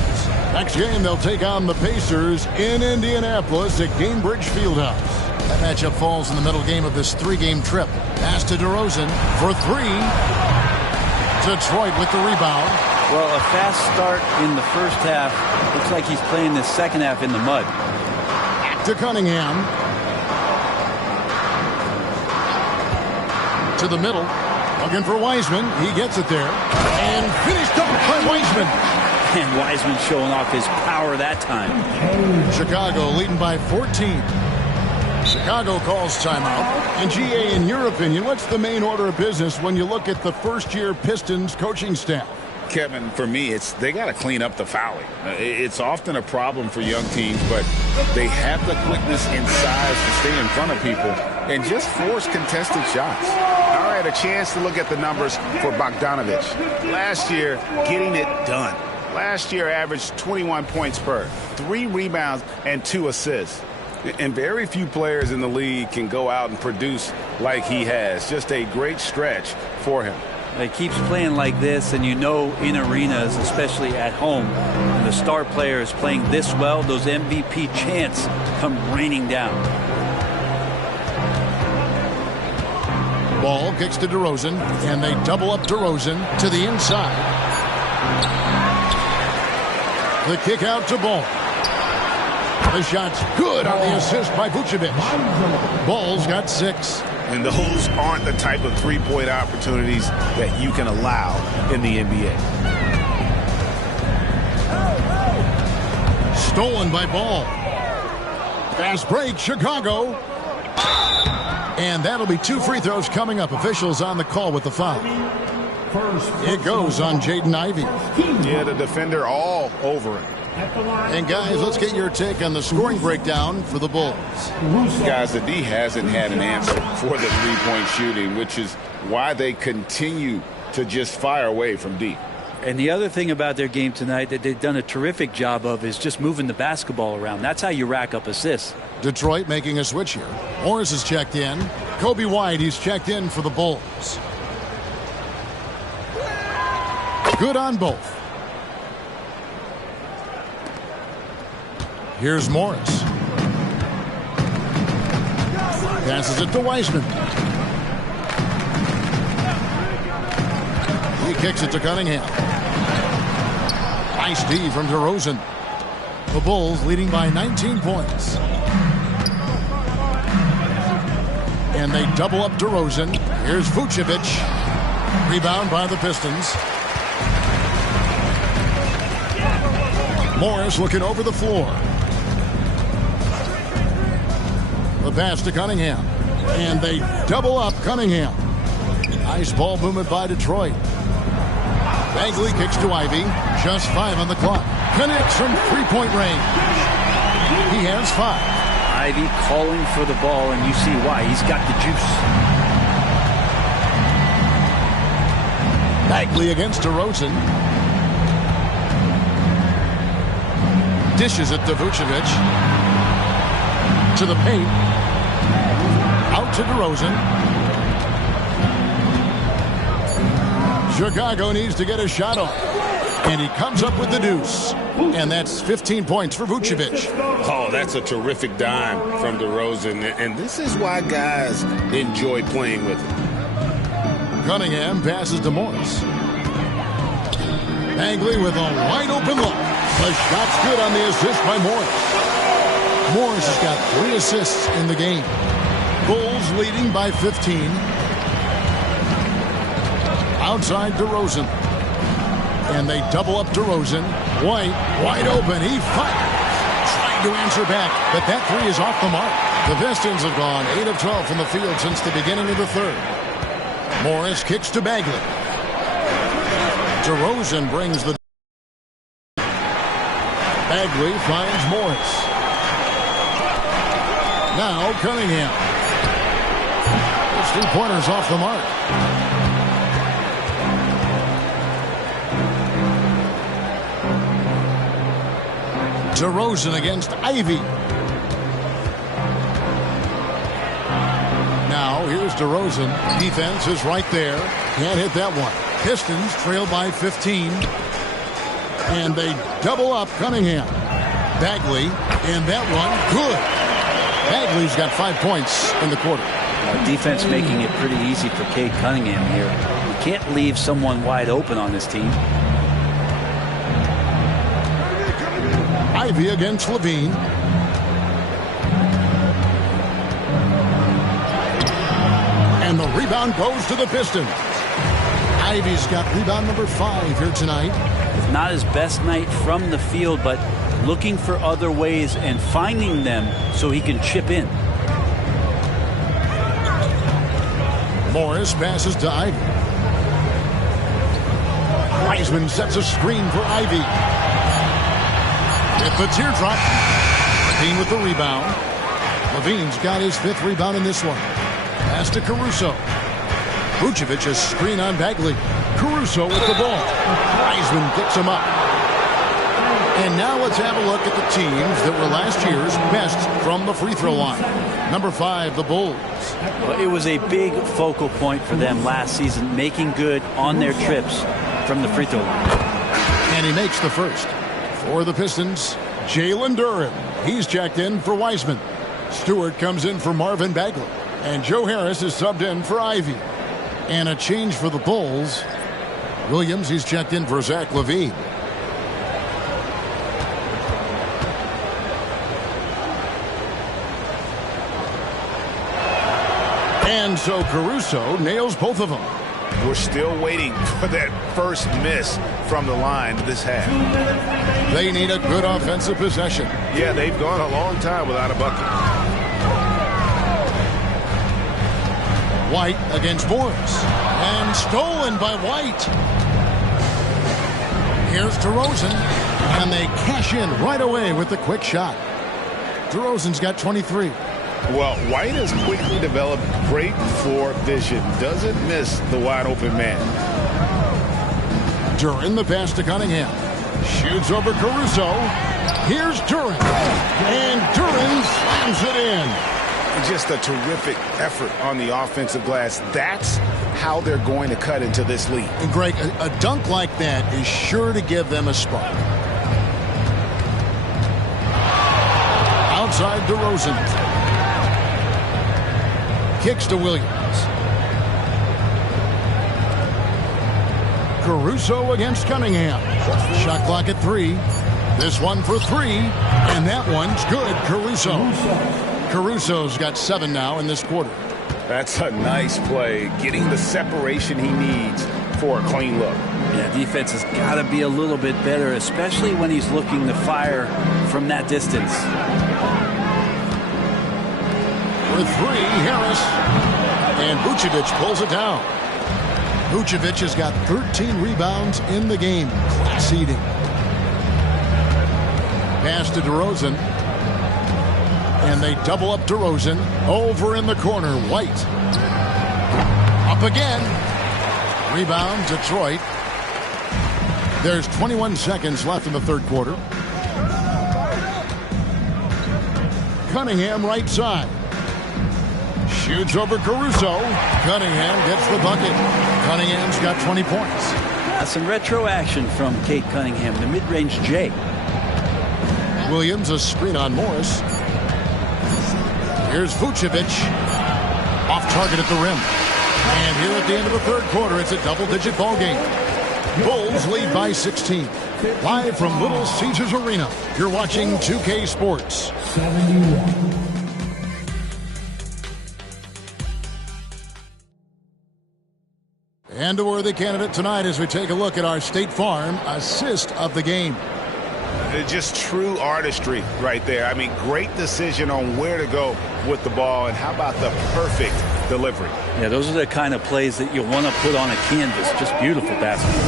Next game, they'll take on the Pacers in Indianapolis at Gainbridge Fieldhouse. That matchup falls in the middle game of this 3-game trip. Pass to DeRozan for 3. Detroit with the rebound. Well, a fast start in the first half. Looks like he's playing the second half in the mud. Back to Cunningham. To the middle. Looking for Wiseman. He gets it there. And finished up by Wiseman. And Wiseman showing off his power that time. Chicago leading by 14. Chicago calls timeout. And GA, in your opinion, what's the main order of business when you look at the first-year Pistons coaching staff? Kevin, for me, they got to clean up the fouling. It's often a problem for young teams, but they have the quickness and size to stay in front of people and just force contested shots. All right, a chance to look at the numbers for Bogdanovich. Last year, getting it done. Last year averaged 21 points per, 3 rebounds, and 2 assists. And very few players in the league can go out and produce like he has. Just a great stretch for him. He keeps playing like this, and you know in arenas, especially at home, when the star player is playing this well, those MVP chants come raining down. Ball kicks to DeRozan, and they double up DeRozan to the inside. The kick out to Ball. The shot's good on the assist by Vucevic. Ball's got 6. And those aren't the type of three-point opportunities that you can allow in the NBA. Stolen by Ball. Fast break, Chicago. And that'll be 2 free throws coming up. Officials on the call with the foul. It goes on Jaden Ivey. Yeah, the defender all over it. And guys, let's get your take on the scoring breakdown for the Bulls. Guys, the D hasn't had an answer for the three-point shooting, which is why they continue to just fire away from deep. And the other thing about their game tonight that they've done a terrific job of is just moving the basketball around. That's how you rack up assists. Detroit making a switch here. Morris is checked in. Kobe White, he's checked in for the Bulls. Good on both. Here's Morris. Passes it to Wiseman. He kicks it to Cunningham. Nice D from DeRozan. The Bulls leading by 19 points. And they double up DeRozan. Here's Vucevic. Rebound by the Pistons. Morris looking over the floor. The pass to Cunningham. And they double up Cunningham. Nice ball movement by Detroit. Bagley kicks to Ivy. Just 5 on the clock. Connects from three-point range. He has 5. Ivy calling for the ball, and you see why. He's got the juice. Bagley against DeRozan. Dishes it to Vucevic. To the paint. Out to DeRozan. Chicago needs to get a shot off. And he comes up with the deuce. And that's 15 points for Vucevic. Oh, that's a terrific dime from DeRozan. And this is why guys enjoy playing with him. Cunningham passes to Morris. Bagley with a wide open look. The shot's good on the assist by Morris. Morris has got 3 assists in the game. Bulls leading by 15. Outside DeRozan. And they double up DeRozan. White, wide open. He fires. Trying to answer back, but that 3 is off the mark. The Pistons have gone 8 of 12 from the field since the beginning of the third. Morris kicks to Bagley. DeRozan brings the... Bagley finds Morris. Now Cunningham. His 3-pointers off the mark. DeRozan against Ivy. Now here's DeRozan. Defense is right there. Can't hit that one. Pistons trail by 15. And they double up Cunningham. Bagley, and that one, good. Bagley's got 5 points in the quarter. Defense making it pretty easy for Cade Cunningham here. You can't leave someone wide open on this team. Ivy against Levine. And the rebound goes to the Pistons. Ivy's got rebound number 5 here tonight. Not his best night from the field, but looking for other ways and finding them so he can chip in. Morris passes to Ivy. Wiseman sets a screen for Ivy. With the teardrop. Levine with the rebound. Levine's got his 5th rebound in this one. Pass to Caruso. Vucevic a screen on Bagley. Caruso with the ball. Wiseman picks him up. And now let's have a look at the teams that were last year's best from the free throw line. Number 5, the Bulls. Well, it was a big focal point for them last season, making good on their trips from the free throw line. And he makes the first. For the Pistons, Jalen Duren. He's checked in for Wiseman. Stewart comes in for Marvin Bagley. And Joe Harris is subbed in for Ivy. And a change for the Bulls. Williams, he's checked in for Zach LaVine. And so Caruso nails both of them. We're still waiting for that first miss from the line this half. They need a good offensive possession. Yeah, they've gone a long time without a bucket. White against Morris. And stolen by White. Here's DeRozan. And they cash in right away with the quick shot. DeRozan's got 23. Well, White has quickly developed great floor vision. Doesn't miss the wide open man. Duren the pass to Cunningham. Shoots over Caruso. Here's Duren. And Duren slams it in. Just a terrific effort on the offensive glass. That's how they're going to cut into this lead. And Greg, a dunk like that is sure to give them a spark. Outside DeRozan. Kicks to Williams. Caruso against Cunningham. Shot clock at 3. This one for 3. And that one's good. Caruso's got 7 now in this quarter. That's a nice play. Getting the separation he needs for a clean look. Yeah, defense has got to be a little bit better, especially when he's looking to fire from that distance. For 3, Harris. And Vucevic pulls it down. Vucevic has got 13 rebounds in the game. Class eating. Pass to DeRozan. And they double up DeRozan. Over in the corner, White. Up again. Rebound, Detroit. There's 21 seconds left in the third quarter. Cunningham right side. Shoots over Caruso. Cunningham gets the bucket. Cunningham's got 20 points. Some retro action from Cade Cunningham, the mid-range J. Williams a screen on Morris. Here's Vucevic. Off target at the rim. And here at the end of the third quarter, it's a double-digit ball game. Bulls lead by 16. Live from Little Caesars Arena, you're watching 2K Sports. 71. And a worthy candidate tonight as we take a look at our State Farm assist of the game. Just true artistry right there. I mean, great decision on where to go with the ball, and how about the perfect delivery? Yeah, those are the kind of plays that you want to put on a canvas. Just beautiful basketball.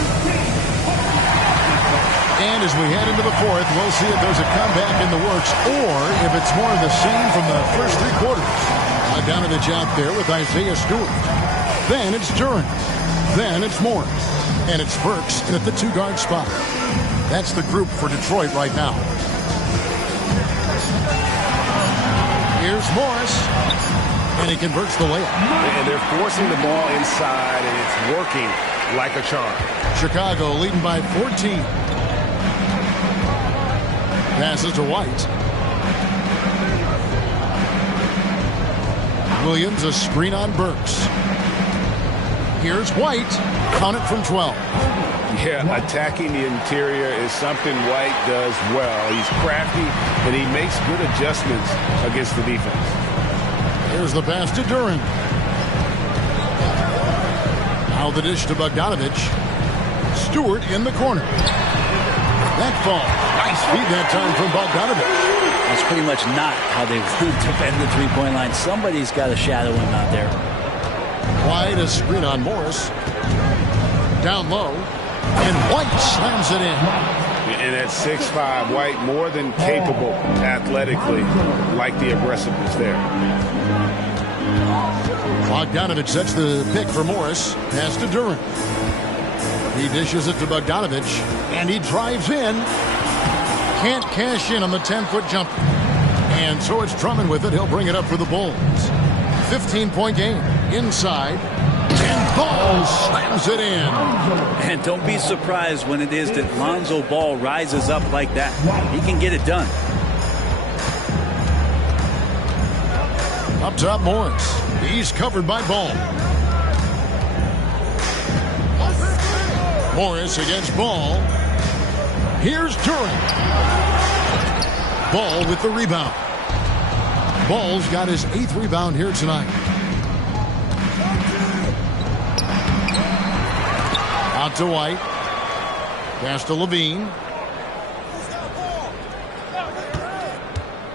And as we head into the fourth, we'll see if there's a comeback in the works or if it's more of the same from the first three quarters. Bogdanovich out there with Isaiah Stewart. Then it's Duren. Then it's Morris. And it's Burks in at the two-guard spot. That's the group for Detroit right now. Here's Morris. And he converts the layup. And they're forcing the ball inside, and it's working like a charm. Chicago leading by 14. Passes to White. Williams, a screen on Burks. Here's White. Count it from 12. Yeah, attacking the interior is something White does well. He's crafty, and he makes good adjustments against the defense. Here's the pass to Duren. Now the dish to Bogdanovich. Stewart in the corner. That fall. Nice feed that time from Bogdanovich. That's pretty much not how they want to defend the three-point line. Somebody's got to shadow him out there. Wide, a screen on Morris. Down low. And White slams it in. And at 6'5", White more than capable athletically, like the aggressiveness there. Bogdanovich sets the pick for Morris. Pass to Duren. He dishes it to Bogdanovich. And he drives in. Can't cash in on the 10-foot jumper. And so it's Drummond with it. He'll bring it up for the Bulls. 15-point game. Inside. And Ball slams it in. And don't be surprised when it is that Lonzo Ball rises up like that. He can get it done. Up top, Morris. He's covered by Ball. Morris against Ball. Here's Duren. Ball with the rebound. Ball's got his 8th rebound here tonight. Out to White. Pass to Levine.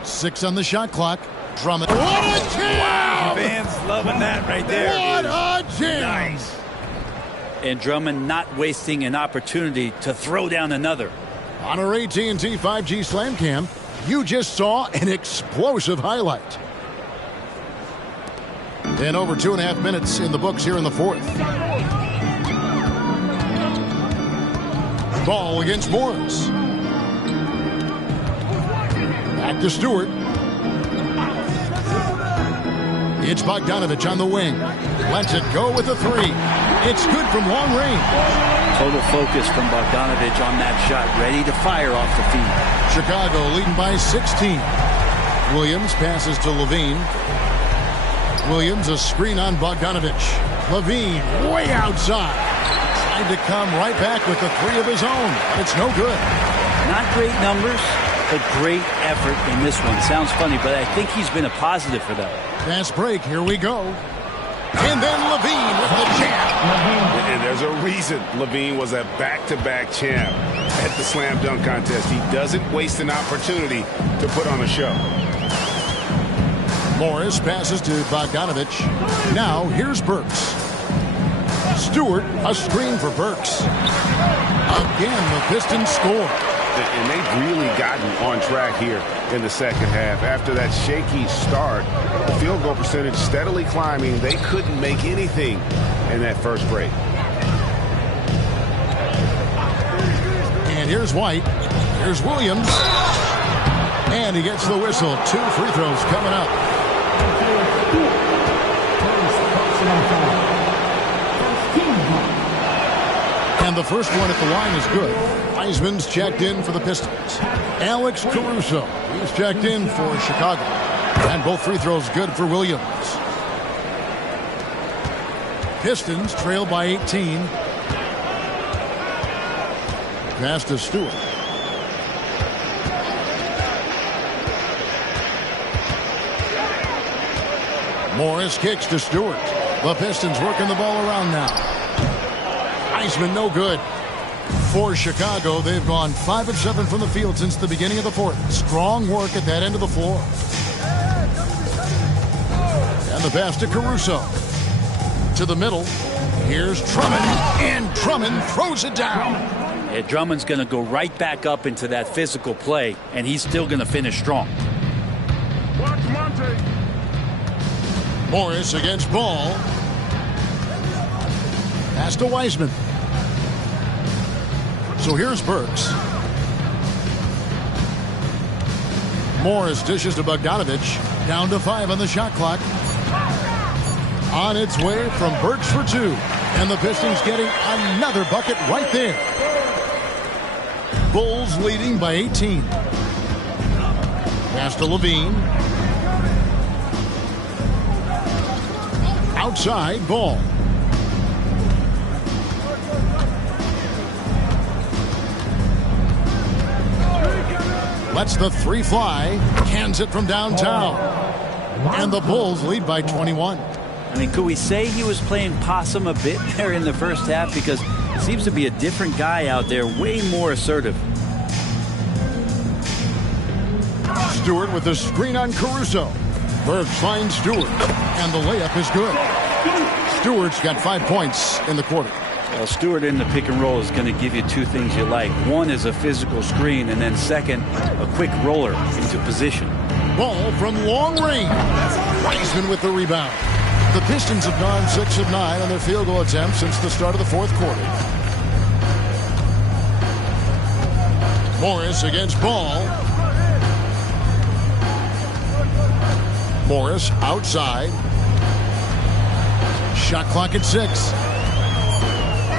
6 on the shot clock. Drummond. What a jam! Wow, fans loving that right there. What a jam! Nice. And Drummond not wasting an opportunity to throw down another. On our AT&T 5G Slam Cam, you just saw an explosive highlight. And over 2.5 minutes in the books here in the fourth. Ball against Morris. Back to Stewart. It's Bogdanovich on the wing. Lets it go with a 3. It's good from long range. Total focus from Bogdanovich on that shot. Ready to fire off the feed. Chicago leading by 16. Williams passes to Levine. Williams a screen on Bogdanovich. Levine way outside. Tried to come right back with the 3 of his own. It's no good. Not great numbers, but great effort in this one. Sounds funny, but I think he's been a positive for them. Fast break. Here we go. And then Levine with the jam. And there's a reason Levine was a back-to-back champ at the slam dunk contest. He doesn't waste an opportunity to put on a show. Morris passes to Bogdanovich. Now here's Burks. Stewart, a screen for Burks. Again, the Pistons score. And they've really gotten on track here in the second half. After that shaky start, the field goal percentage steadily climbing. They couldn't make anything in that first break. And here's White. Here's Williams. And he gets the whistle. 2 free throws coming up. And the first one at the line is good. Wiseman's checked in for the Pistons. Alex Caruso, he's checked in for Chicago. And both free throws good for Williams. Pistons trail by 18. Pass to Stewart. Morris kicks to Stewart. The Pistons working the ball around now. Wiseman no good. For Chicago, they've gone 5 of 7 from the field since the beginning of the fourth. Strong work at that end of the floor. And the pass to Caruso. To the middle. Here's Drummond. And Drummond throws it down. Yeah, Drummond's going to go right back up into that physical play, and he's still going to finish strong. Morris against Ball. Pass to Wiseman. So here's Burks. Morris dishes to Bogdanovich. Down to 5 on the shot clock. On its way from Burks for 2. And the Pistons getting another bucket right there. Bulls leading by 18. Pass to Levine. Outside, Ball. Lets the 3 fly. Cans it from downtown. And the Bulls lead by 21. I mean, could we say he was playing possum a bit there in the first half? Because it seems to be a different guy out there, way more assertive. Stewart with the screen on Caruso. Burks finds Stewart. And the layup is good. Stewart's got 5 points in the quarter. Well, Stewart in the pick and roll is going to give you 2 things you like. One is a physical screen, and then second, a quick roller into position. Ball from long range. Wiseman with the rebound. The Pistons have gone 6 of 9 on their field goal attempts since the start of the fourth quarter. Morris against Ball. Morris outside. Shot clock at 6.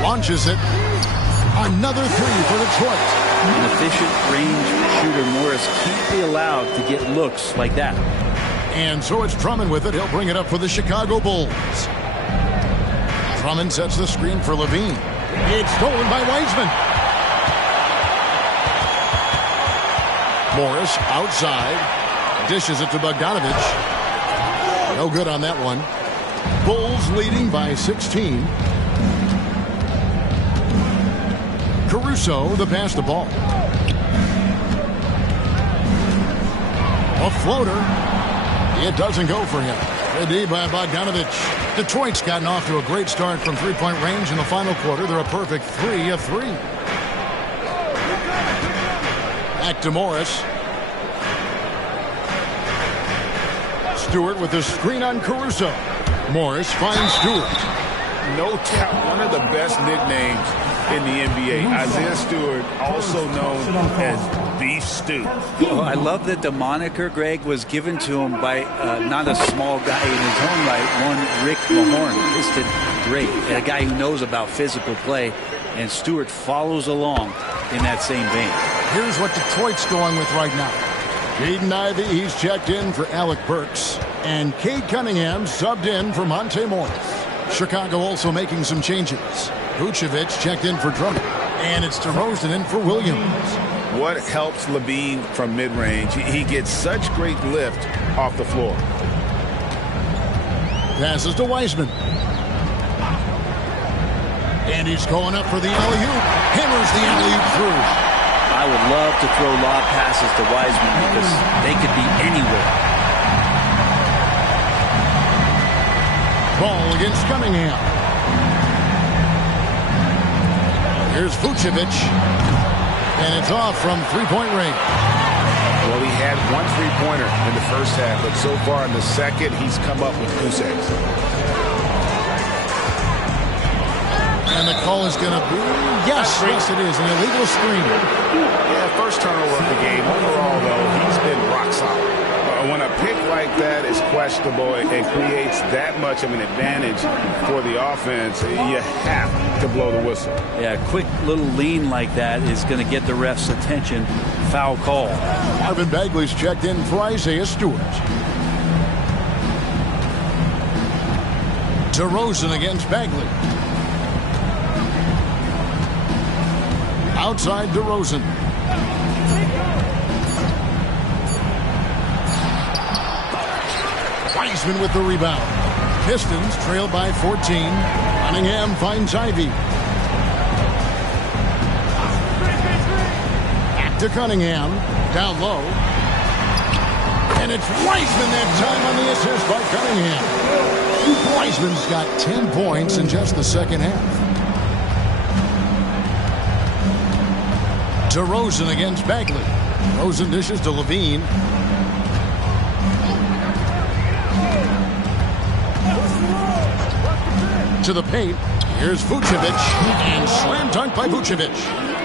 Launches it. Another 3 for Detroit. An efficient range shooter, Morris can't be allowed to get looks like that. And so it's Drummond with it. He'll bring it up for the Chicago Bulls. Drummond sets the screen for Levine. It's stolen by Wiseman. Morris outside. Dishes it to Bogdanovich. No good on that one. Bulls leading by 16. Caruso, the pass to Ball. A floater. It doesn't go for him. Good D by Bogdanovich. Detroit's gotten off to a great start from three-point range in the final quarter. They're a perfect 3 of 3. Back to Morris. Stewart with the screen on Caruso. Morris finds Stewart. No doubt one of the best nicknames in the NBA. Isaiah Stewart, also known as Beef Stew. Oh, I love that the moniker, Greg, was given to him by not a small guy in his own right, one Rick Mahorn. Listed great. And a guy who knows about physical play. And Stewart follows along in that same vein. Here's what Detroit's going with right now. Jaden Ivey, he's checked in for Alec Burks. And Cade Cunningham subbed in for Monte Morris. Chicago also making some changes. Vucevic checked in for Drummond. And it's DeRozan in for Williams. What helps Levine from mid-range? He gets such great lift off the floor. Passes to Wiseman. And he's going up for the alley-oop. Hammers the alley-oop through. I would love to throw lob passes to Wiseman because they could be anywhere. Ball against Cunningham. Here's Vucevic. And it's off from three-point range. Well, he had one three-pointer in the first half, but so far in the second, he's come up with 2 saves. And the call is going to be, yes, it is, an illegal screen. Yeah, first turnover of the game. Overall, though, he's been rock solid. When a pick like that is questionable and creates that much of an advantage for the offense, you have to blow the whistle. Yeah, a quick little lean like that is going to get the ref's attention. Foul call. Marvin Bagley's checked in for Isaiah Stewart. DeRozan against Bagley. Outside DeRozan. Wiseman with the rebound. Pistons trailed by 14. Cunningham finds Ivy. to Cunningham. Down low. And it's Wiseman that time on the assist by Cunningham. Wiseman's got 10 points in just the second half. DeRozan against Bagley. DeRozan dishes to Levine. To the paint. Here's Vucevic. And slam dunk by Vucevic.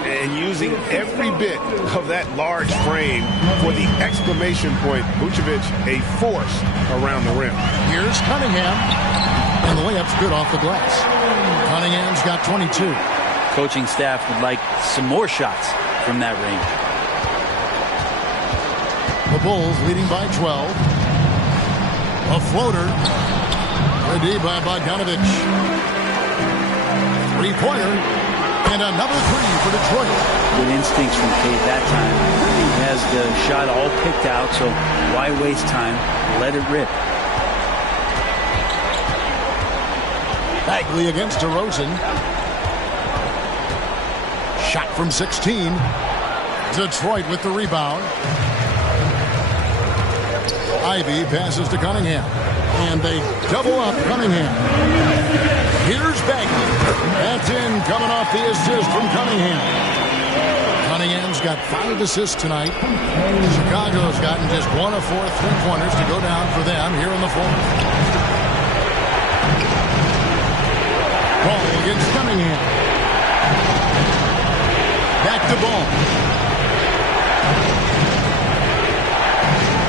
And using every bit of that large frame for the exclamation point, Vucevic a force around the rim. Here's Cunningham. And the layup's good off the glass. Cunningham's got 22. Coaching staff would like some more shots from that range. The Bulls leading by 12. A floater. Ready by Bogdanovich. Three-pointer. And another three for Detroit. Good instincts from Cade that time. He has the shot all picked out, so why waste time? Let it rip. Bagley against DeRozan. Shot from 16. Detroit with the rebound. Ivy passes to Cunningham. And they double up Cunningham. Here's Bagley. That's in, coming off the assist from Cunningham. Cunningham's got 5 assists tonight. Chicago's gotten just 1 of 4 3-pointers to go down for them here in the fourth. Ball against Cunningham. Back to Ball.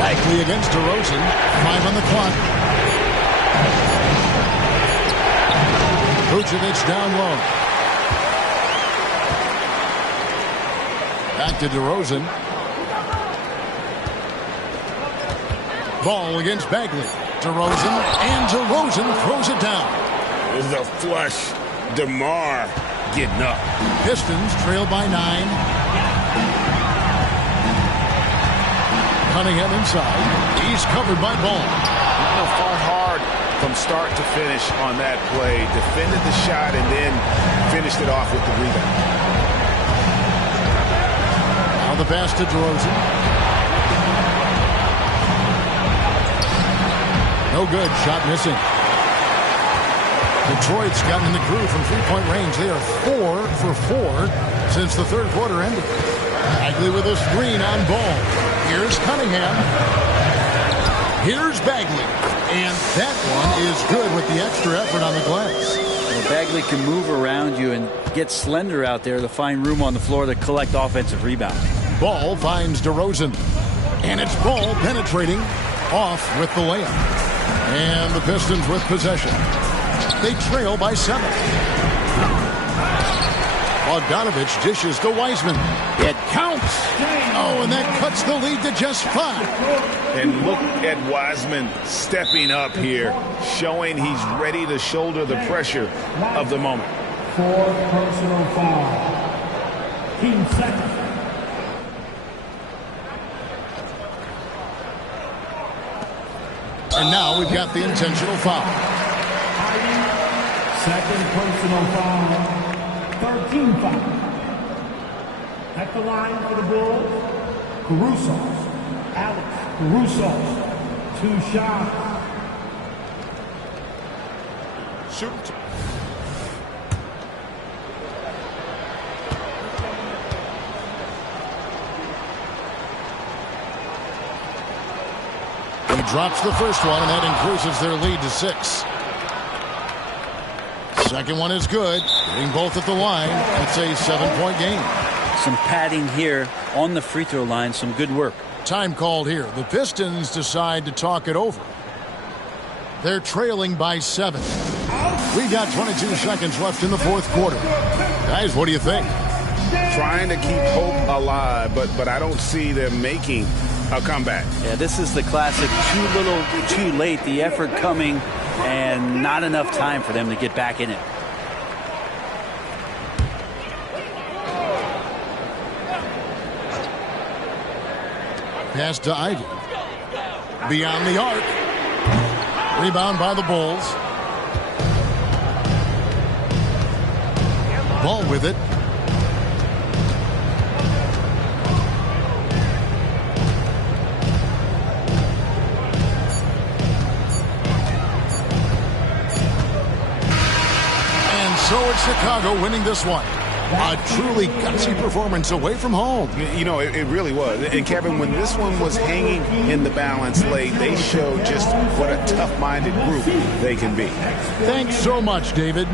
Bagley against DeRozan. 5 on the clock. Vucevic down low. Back to DeRozan. Ball against Bagley. DeRozan, and DeRozan throws it down. This is a flush. DeMar getting up. Pistons trail by 9. Cunningham inside. He's covered by Ball. Fought hard from start to finish on that play. Defended the shot and then finished it off with the rebound. Now the pass to DeRozan. No good. Shot missing. Detroit's gotten in the groove from three-point range. They are 4 for 4 since the third quarter ended. Bagley with a screen on Ball. Here's Cunningham. Here's Bagley. And that one is good with the extra effort on the glass. Well, Bagley can move around you and get slender out there to find room on the floor to collect offensive rebounds. Ball finds DeRozan. And it's Ball penetrating off with the layup. And the Pistons with possession. They trail by 7. Bogdanovich dishes to Wiseman. It counts. Oh, and that cuts the lead to just 5. And look at Wiseman stepping up here, showing he's ready to shoulder the pressure of the moment. 4th personal foul. Team second. And now we've got the intentional foul. Second personal foul. 13 foul. At the line for the Bulls, Caruso. Alex Caruso. 2 shots. Shoot. He drops the first one, and that increases their lead to 6. Second one is good. Getting both at the line. It's a 7-point game. Some padding here on the free throw line. Some good work. Time called here. The Pistons decide to talk it over. They're trailing by 7. We got 22 seconds left in the fourth quarter. Guys, what do you think? Trying to keep hope alive, but I don't see them making a comeback. Yeah, this is the classic too little, too late. The effort coming and not enough time for them to get back in it. Pass to Ivy. Beyond the arc. Rebound by the Bulls. Ball with it. So it's Chicago winning this one. A truly gutsy performance away from home. You know, it really was. And, Kevin, when this one was hanging in the balance late, they showed just what a tough-minded group they can be. Thanks so much, David.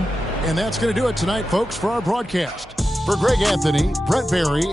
And that's going to do it tonight, folks, for our broadcast. For Greg Anthony, Brett Barry,